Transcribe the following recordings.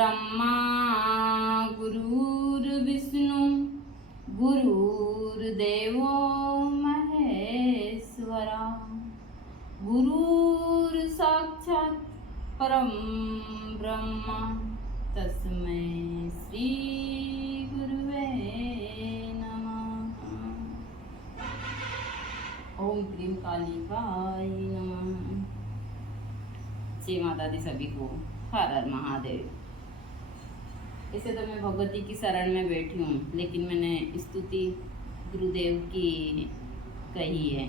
ब्रह्मा गुरुर्विष्णु गुरुर्देवो महेश्वरा गुरुर्साक्षात् परम ब्रह्म तस्मै श्री गुरुवे नमः। ओम क्रीम कालिकाय नमः। जय माता दी सभी को। हर हर महादेव। ऐसे तो मैं भगवती की शरण में बैठी हूँ, लेकिन मैंने स्तुति गुरुदेव की कही है।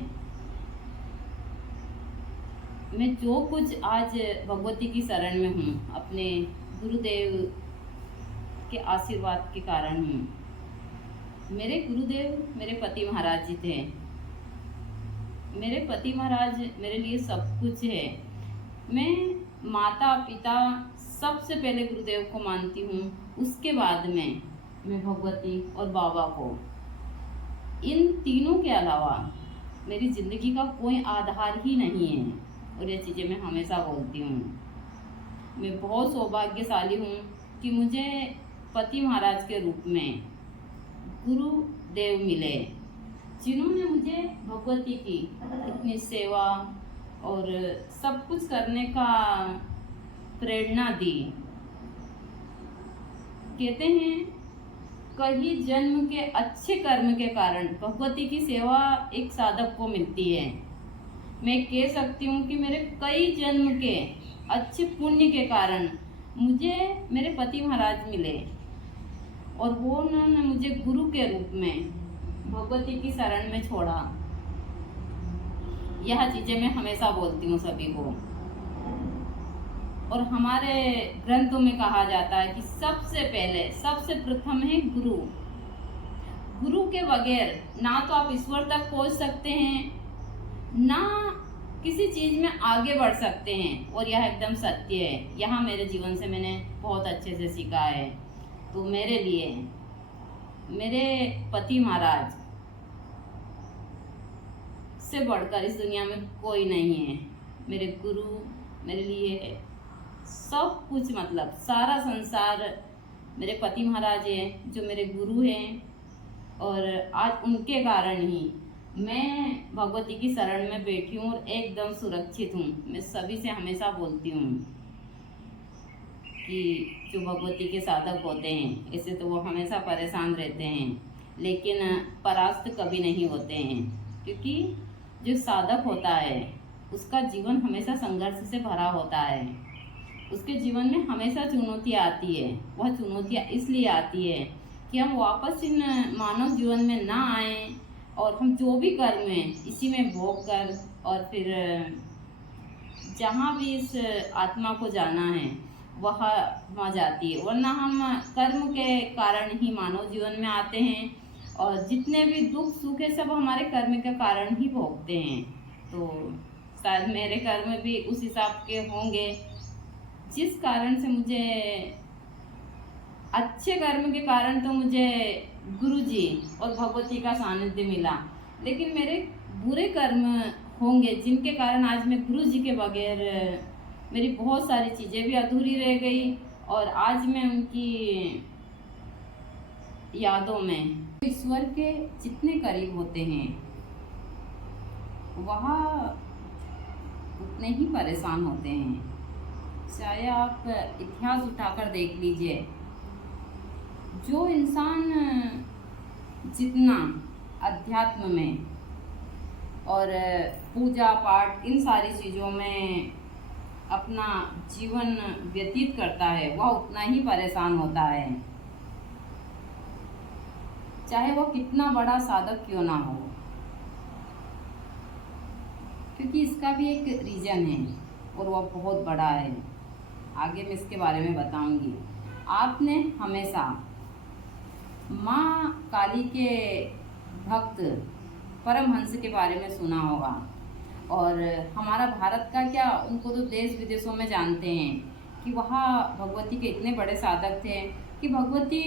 मैं जो कुछ आज भगवती की शरण में हूँ, अपने गुरुदेव के आशीर्वाद के कारण हूँ। मेरे गुरुदेव मेरे पति महाराज जी थे। मेरे पति महाराज मेरे लिए सब कुछ है। मैं माता पिता सबसे पहले गुरुदेव को मानती हूँ, उसके बाद में मैं भगवती और बाबा को। इन तीनों के अलावा मेरी ज़िंदगी का कोई आधार ही नहीं है, और ये चीज़ें मैं हमेशा बोलती हूँ। मैं बहुत सौभाग्यशाली हूँ कि मुझे पति महाराज के रूप में गुरुदेव मिले, जिन्होंने मुझे भगवती की इतनी सेवा और सब कुछ करने का प्रेरणा दी। कहते हैं कई जन्म के अच्छे कर्म के कारण भगवती की सेवा एक साधक को मिलती है। मैं कह सकती हूँ कि मेरे कई जन्म के अच्छे पुण्य के कारण मुझे मेरे पति महाराज मिले, और वो उन्होंने मुझे गुरु के रूप में भगवती की शरण में छोड़ा। यह चीज़ें मैं हमेशा बोलती हूँ सभी को। और हमारे ग्रंथों में कहा जाता है कि सबसे पहले सबसे प्रथम है गुरु। गुरु के बगैर ना तो आप ईश्वर तक पहुँच सकते हैं, ना किसी चीज़ में आगे बढ़ सकते हैं। और यह एकदम सत्य है। यहाँ मेरे जीवन से मैंने बहुत अच्छे से सीखा है। तो मेरे लिए मेरे पति महाराज से बढ़कर इस दुनिया में कोई नहीं है। मेरे गुरु मेरे लिए सब कुछ, मतलब सारा संसार मेरे पति महाराज हैं, जो मेरे गुरु हैं। और आज उनके कारण ही मैं भगवती की शरण में बैठी हूँ और एकदम सुरक्षित हूँ। मैं सभी से हमेशा बोलती हूँ कि जो भगवती के साधक होते हैं, ऐसे तो वो हमेशा परेशान रहते हैं, लेकिन परास्त कभी नहीं होते हैं। क्योंकि जो साधक होता है उसका जीवन हमेशा संघर्ष से भरा होता है। उसके जीवन में हमेशा चुनौतियाँ आती है। वह चुनौतियाँ इसलिए आती है कि हम वापस इन मानव जीवन में ना आए, और हम जो भी कर्म हैं इसी में भोग कर, और फिर जहाँ भी इस आत्मा को जाना है वहाँ जाती है। वरना हम कर्म के कारण ही मानव जीवन में आते हैं, और जितने भी दुख सुख है सब हमारे कर्म के कारण ही भोगते हैं। तो शायद मेरे कर्म भी उस हिसाब के होंगे, जिस कारण से मुझे अच्छे कर्म के कारण तो मुझे गुरुजी और भगवती का सानिध्य मिला, लेकिन मेरे बुरे कर्म होंगे जिनके कारण आज मैं गुरुजी के बगैर मेरी बहुत सारी चीज़ें भी अधूरी रह गई। और आज मैं उनकी यादों में, ईश्वर के जितने करीब होते हैं वह उतने ही परेशान होते हैं। चाहे आप इतिहास उठाकर देख लीजिए, जो इंसान जितना अध्यात्म में और पूजा पाठ इन सारी चीज़ों में अपना जीवन व्यतीत करता है, वह उतना ही परेशान होता है, चाहे वह कितना बड़ा साधक क्यों ना हो। क्योंकि इसका भी एक रीज़न है, और वह बहुत बड़ा है। आगे मैं इसके बारे में बताऊंगी। आपने हमेशा माँ काली के भक्त परमहंस के बारे में सुना होगा। और हमारा भारत का क्या, उनको तो देश विदेशों में जानते हैं कि वहाँ भगवती के इतने बड़े साधक थे कि भगवती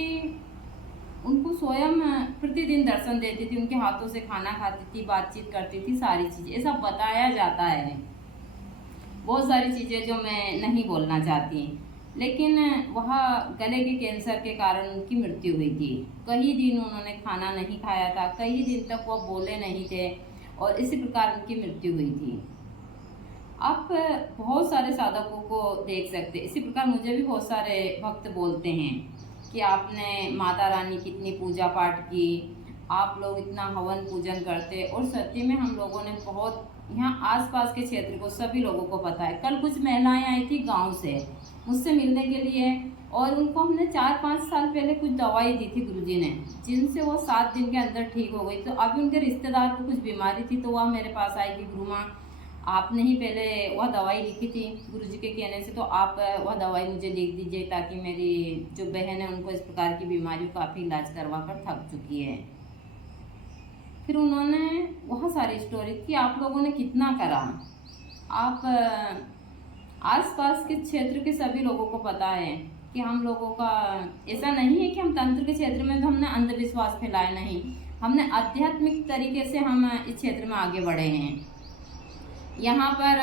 उनको स्वयं प्रतिदिन दर्शन देती थी, उनके हाथों से खाना खाती थी, बातचीत करती थी, सारी चीज़ें ऐसा बताया जाता है। बहुत सारी चीज़ें जो मैं नहीं बोलना चाहती, लेकिन वह गले के कैंसर के कारण उनकी मृत्यु हुई थी। कई दिन उन्होंने खाना नहीं खाया था, कई दिन तक वह बोले नहीं थे और इसी प्रकार उनकी मृत्यु हुई थी। आप बहुत सारे साधकों को देख सकते, इसी प्रकार मुझे भी बहुत सारे भक्त बोलते हैं कि आपने माता रानी कितनी पूजा पाठ की, आप लोग इतना हवन पूजन करते, और सत्य में हम लोगों ने बहुत यहाँ आसपास के क्षेत्र को सभी लोगों को पता है। कल कुछ महिलाएं आई थी गांव से मुझसे मिलने के लिए, और उनको हमने 4-5 साल पहले कुछ दवाई दी थी गुरुजी ने, जिनसे वो 7 दिन के अंदर ठीक हो गई। तो अभी उनके रिश्तेदार को कुछ बीमारी थी, तो वह मेरे पास आई कि गुरु माँ आपने ही पहले वह दवाई लिखी थी गुरुजी के कहने से, तो आप वह दवाई मुझे लिख दीजिए ताकि मेरी जो बहन है उनको इस प्रकार की बीमारियों का काफ़ी इलाज करवा कर थक चुकी है। फिर उन्होंने वह सारी स्टोरी कि आप लोगों ने कितना करा। आप आसपास के क्षेत्र के सभी लोगों को पता है कि हम लोगों का ऐसा नहीं है कि हम तंत्र के क्षेत्र में तो हमने अंधविश्वास फैलाए, नहीं, हमने आध्यात्मिक तरीके से हम इस क्षेत्र में आगे बढ़े हैं। यहाँ पर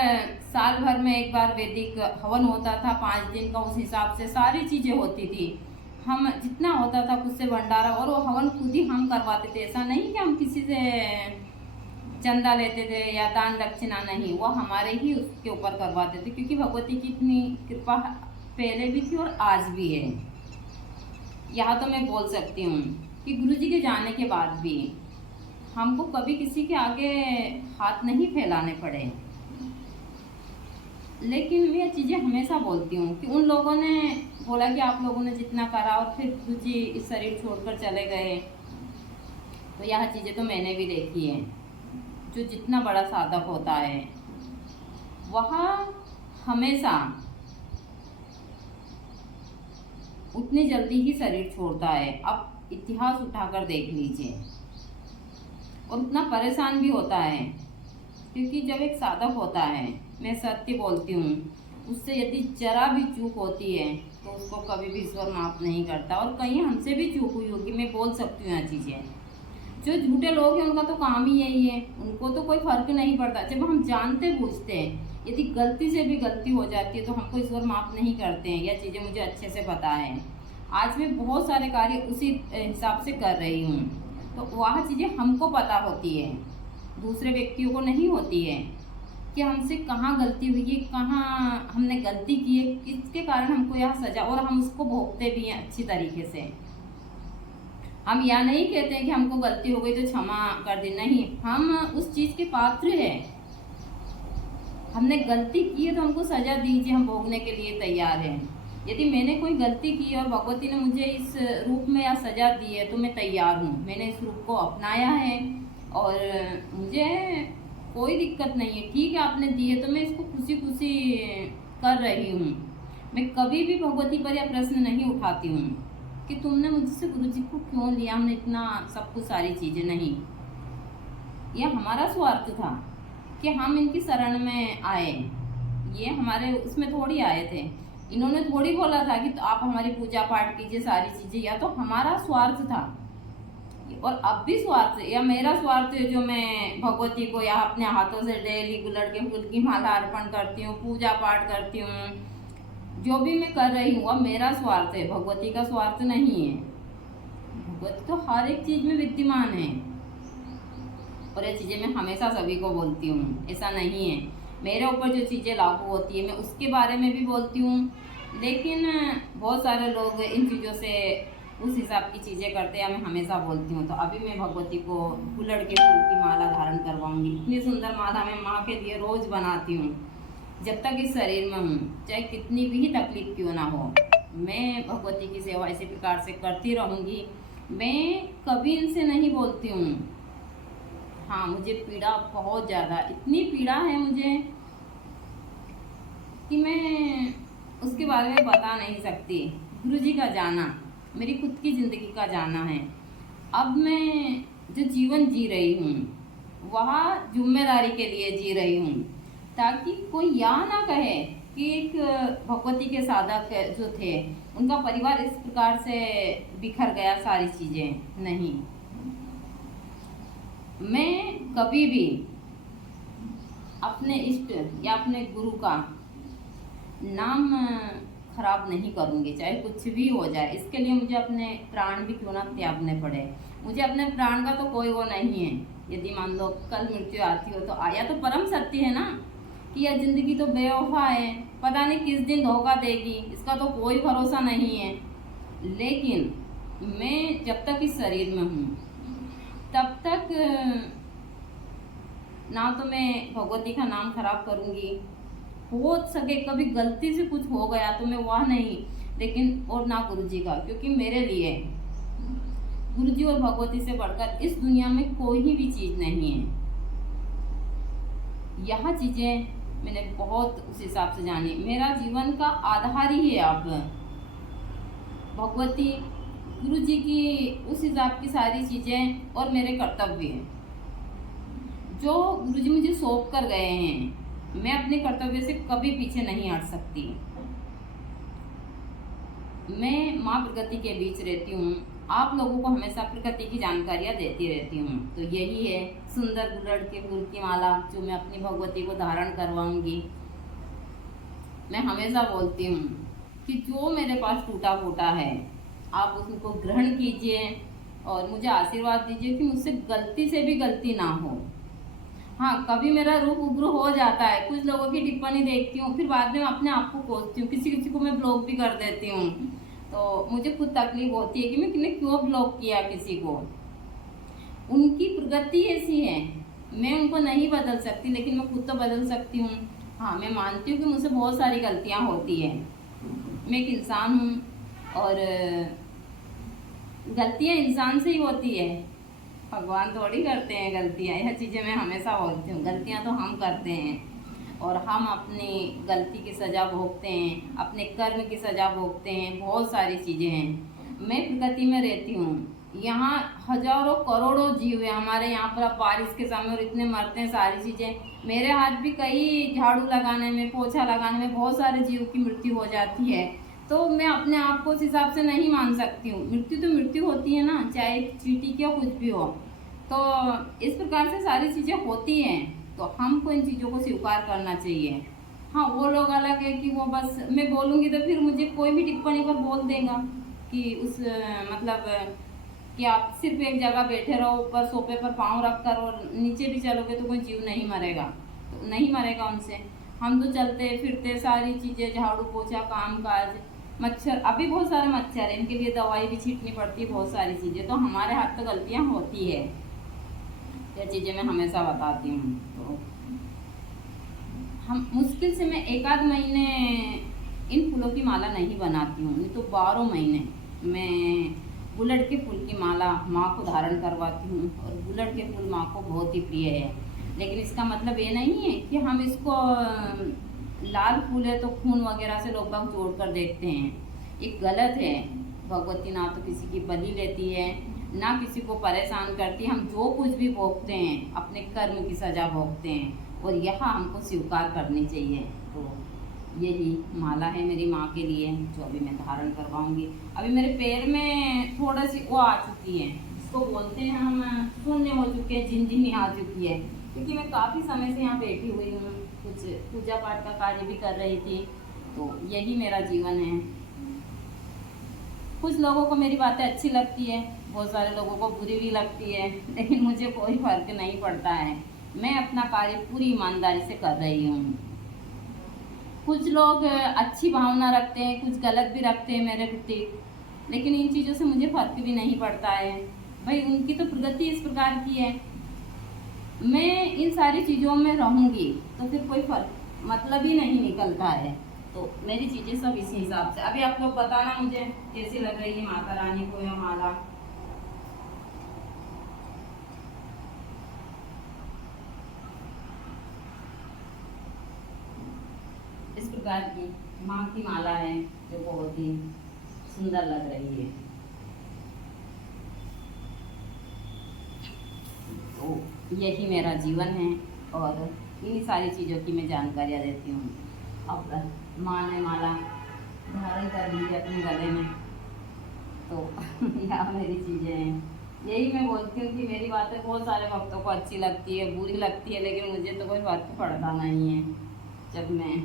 साल भर में एक बार वैदिक हवन होता था 5 दिन का, उस हिसाब से सारी चीज़ें होती थी। हम जितना होता था खुद से भंडारा, और वो हवन खुद ही हम करवाते थे। ऐसा नहीं कि हम किसी से चंदा लेते थे या दान दक्षिणा, नहीं, वो हमारे ही उसके ऊपर करवाते थे, क्योंकि भगवती की इतनी कृपा पहले भी थी और आज भी है। यहाँ तो मैं बोल सकती हूँ कि गुरुजी के जाने के बाद भी हमको कभी किसी के आगे हाथ नहीं फैलाने पड़े। लेकिन मैं ये चीज़ें हमेशा बोलती हूँ कि उन लोगों ने बोला कि आप लोगों ने जितना करा और फिर गुरुजी इस शरीर छोड़कर चले गए, तो यह चीज़ें तो मैंने भी देखी है। जो जितना बड़ा साधक होता है वह हमेशा उतनी जल्दी ही शरीर छोड़ता है। अब इतिहास उठाकर देख लीजिए, और उतना परेशान भी होता है, क्योंकि जब एक साधक होता है, मैं सत्य बोलती हूँ, उससे यदि जरा भी चूक होती है तो उसको कभी भी ईश्वर माफ़ नहीं करता। और कहीं हमसे भी चूक हुई होगी, मैं बोल सकती हूँ यह चीज़ें। जो झूठे लोग हैं उनका तो काम ही यही है, उनको तो कोई फर्क नहीं पड़ता। जब हम जानते बूझते हैं, यदि गलती से भी गलती हो जाती है तो हमको ईश्वर माफ़ नहीं करते हैं। यह चीज़ें मुझे अच्छे से पता है। आज मैं बहुत सारे कार्य उसी हिसाब से कर रही हूँ, तो वह चीज़ें हमको पता होती है, दूसरे व्यक्तियों को नहीं होती है कि हमसे कहाँ गलती हुई है, कहाँ हमने गलती की है, किसके कारण हमको यह सजा, और हम उसको भोगते भी हैं अच्छी तरीके से। हम यह नहीं कहते हैं कि हमको गलती हो गई तो क्षमा कर दे, नहीं, हम उस चीज़ के पात्र हैं। हमने गलती की है तो हमको सजा दीजिए, हम भोगने के लिए तैयार हैं। यदि मैंने कोई गलती की और भगवती ने मुझे इस रूप में या सजा दी है तो मैं तैयार हूँ। मैंने इस रूप को अपनाया है और मुझे कोई दिक्कत नहीं है। ठीक है, आपने दी है तो मैं इसको खुशी खुशी कर रही हूँ। मैं कभी भी भगवती पर यह प्रश्न नहीं उठाती हूँ कि तुमने मुझसे गुरुजी को क्यों लिया, हमने इतना सब कुछ सारी चीज़ें, नहीं। यह हमारा स्वार्थ था कि हम इनकी शरण में आए। ये हमारे उसमें थोड़ी आए थे, इन्होंने थोड़ी बोला था कि तो आप हमारी पूजा पाठ कीजिए सारी चीज़ें, या तो हमारा स्वार्थ था। और अब भी स्वार्थ है, या मेरा स्वार्थ है जो मैं भगवती को या अपने हाथों से डेली गुलड़ के फूल की माला अर्पण करती हूँ, पूजा पाठ करती हूँ, जो भी मैं कर रही हूँ, अब मेरा स्वार्थ है, भगवती का स्वार्थ नहीं है। भगवती तो हर एक चीज़ में विद्यमान है, और ये चीज़ें मैं हमेशा सभी को बोलती हूँ। ऐसा नहीं है, मेरे ऊपर जो चीज़ें लागू होती है मैं उसके बारे में भी बोलती हूँ, लेकिन बहुत सारे लोग इन चीज़ों से उस हिसाब की चीज़ें करते हैं। मैं हमेशा बोलती हूँ, तो अभी मैं भगवती को गुलड़ के फूल की माला धारण करवाऊँगी। इतनी सुंदर माला मैं माँ के लिए रोज़ बनाती हूँ। जब तक इस शरीर में हूँ, चाहे कितनी भी तकलीफ क्यों ना हो, मैं भगवती की सेवा इसी प्रकार से करती रहूँगी। मैं कभी इनसे नहीं बोलती हूँ। हाँ, मुझे पीड़ा बहुत ज़्यादा, इतनी पीड़ा है मुझे कि मैं उसके बारे में बता नहीं सकती। गुरुजी का जाना मेरी खुद की ज़िंदगी का जाना है। अब मैं जो जीवन जी रही हूँ वह जिम्मेदारी के लिए जी रही हूँ, ताकि कोई यह ना कहे कि एक भगवती के साधक जो थे उनका परिवार इस प्रकार से बिखर गया, सारी चीज़ें नहीं। मैं कभी भी अपने इष्ट या अपने गुरु का नाम खराब नहीं करूँगी, चाहे कुछ भी हो जाए। इसके लिए मुझे अपने प्राण भी क्यों ना त्यागने पड़े। मुझे अपने प्राण का तो कोई वो नहीं है। यदि मान लो कल मृत्यु आती हो तो आया तो परम सत्य है ना कि यह जिंदगी तो बेवफा है, पता नहीं किस दिन धोखा देगी, इसका तो कोई भरोसा नहीं है। लेकिन मैं जब तक इस शरीर में हूँ तब तक ना तो मैं भगवती का नाम खराब करूँगी, हो सके कभी गलती से कुछ हो गया तो मैं वह नहीं, लेकिन और ना गुरु जी का, क्योंकि मेरे लिए गुरु जी और भगवती से बढ़कर इस दुनिया में कोई भी चीज़ नहीं है। यह चीज़ें मैंने बहुत उस हिसाब से जानी। मेरा जीवन का आधार ही है आप भगवती, गुरु जी की उस हिसाब की सारी चीज़ें और मेरे कर्तव्य जो गुरु जी मुझे सौंप कर गए हैं। मैं अपने कर्तव्य से कभी पीछे नहीं हट सकती। मैं माँ प्रकृति के बीच रहती हूँ, आप लोगों को हमेशा प्रकृति की जानकारियाँ देती रहती हूँ। तो यही है सुंदर गुलड़ के फूल की माला जो मैं अपनी भगवती को धारण करवाऊंगी। मैं हमेशा बोलती हूँ कि जो मेरे पास टूटा फूटा है आप उसको ग्रहण कीजिए और मुझे आशीर्वाद दीजिए कि मुझसे गलती से भी गलती ना हो। हाँ, कभी मेरा रूप उग्र हो जाता है, कुछ लोगों की टिप्पणी देखती हूँ, फिर बाद में अपने आप को कोसती हूँ, किसी किसी को मैं ब्लॉक भी कर देती हूँ। तो मुझे खुद तकलीफ होती है कि मैंने क्यों ब्लॉक किया किसी को। उनकी प्रगति ऐसी है, मैं उनको नहीं बदल सकती, लेकिन मैं खुद तो बदल सकती हूँ। हाँ, मैं मानती हूँ कि मुझसे बहुत सारी गलतियाँ होती हैं, मैं एक इंसान हूँ और गलतियाँ इंसान से ही होती है, भगवान थोड़ी करते हैं गलतियाँ। यह चीज़ें मैं हमेशा बोलती हूँ, गलतियाँ तो हम करते हैं और हम अपनी गलती की सज़ा भोगते हैं, अपने कर्म की सज़ा भोगते हैं, बहुत सारी चीज़ें हैं। मैं प्रकृति में रहती हूँ, यहाँ हजारों करोड़ों जीव है हमारे यहाँ पर। अब बारिश के समय और इतने मरते हैं सारी चीज़ें, मेरे हाथ भी कई झाड़ू लगाने में, पोछा लगाने में बहुत सारे जीव की मृत्यु हो जाती है। तो मैं अपने आप को उस हिसाब से नहीं मान सकती हूँ। मृत्यु तो मृत्यु होती है ना, चाहे चींटी की हो कुछ भी हो। तो इस प्रकार से सारी चीज़ें होती हैं, तो हमको इन चीज़ों को स्वीकार करना चाहिए। हाँ, वो लोग अलग है कि वो बस मैं बोलूँगी तो फिर मुझे कोई भी टिप्पणी पर बोल देगा कि उस मतलब कि आप सिर्फ एक जगह बैठे रहो, ऊपर सोफे पर पाँव रख कर और नीचे भी चलोगे तो कोई जीव नहीं मरेगा, तो नहीं मरेगा उनसे। हम तो चलते फिरते सारी चीज़ें, झाड़ू पोछा, काम काज, मच्छर, अभी बहुत सारे मच्छर हैं, इनके लिए दवाई भी छीटनी पड़ती है, बहुत सारी चीज़ें। तो हमारे हाथ तो गलतियाँ होती है, ये चीज़ें मैं हमेशा बताती हूँ। तो हम मुश्किल से मैं एक आध महीने इन फूलों की माला नहीं बनाती हूँ, नहीं तो 12 महीने मैं गुलड़ के फूल की माला माँ को धारण करवाती हूँ। और गुलड़ के फूल माँ को बहुत ही प्रिय है, लेकिन इसका मतलब ये नहीं है कि हम इसको लाल फूल है तो खून वगैरह से लोग बाग जोड़ कर देखते हैं, ये गलत है। भगवती ना तो किसी की बलि लेती है, ना किसी को परेशान करती। हम जो कुछ भी भोगते हैं अपने कर्म की सज़ा भोगते हैं, और यह हमको स्वीकार करनी चाहिए। तो यही माला है मेरी माँ के लिए जो अभी मैं धारण करवाऊंगी। अभी मेरे पैर में थोड़ा सी वो आ चुकी है, इसको बोलते हैं हम शून्य हो चुके हैं, झिनझिनी आ चुकी है, क्योंकि मैं काफ़ी समय से यहाँ बैठी हुई हूँ, कुछ पूजा पाठ का कार्य भी कर रही थी। तो यही मेरा जीवन है। कुछ लोगों को मेरी बातें अच्छी लगती है, बहुत सारे लोगों को बुरी भी लगती है, लेकिन मुझे कोई फर्क नहीं पड़ता है। मैं अपना कार्य पूरी ईमानदारी से कर रही हूँ। कुछ लोग अच्छी भावना रखते हैं, कुछ गलत भी रखते हैं मेरे प्रति, लेकिन इन चीज़ों से मुझे फर्क भी नहीं पड़ता है। भाई उनकी तो प्रगति इस प्रकार की है, मैं इन सारी चीज़ों में रहूँगी तो फिर कोई फर्क मतलब ही नहीं निकलता है। तो मेरी चीज़ें सब इसी हिसाब से। अभी आप लोग बताना मुझे कैसी लग रही है माता रानी को यह माला। इस प्रकार की माँ की माला है जो बहुत ही सुंदर लग रही है। तो यही मेरा जीवन है और इन्हीं सारी चीज़ों की मैं जानकारियाँ देती हूँ। अब माँ ने माला धारण कर ली है अपने गले में, तो यह मेरी चीज़ें हैं। यही मैं बोलती हूँ कि मेरी बातें बहुत सारे भक्तों को अच्छी लगती है, बुरी लगती है, लेकिन मुझे तो कोई फर्क पड़ता नहीं है। जब मैं